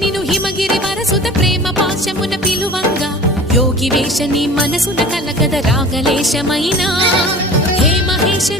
నిను హిమగిరి వరసుత ప్రేమ పాశమున పిలువంగా యోగి వేషని మనసున కలగద రాగలేశమైనా హే మహేశని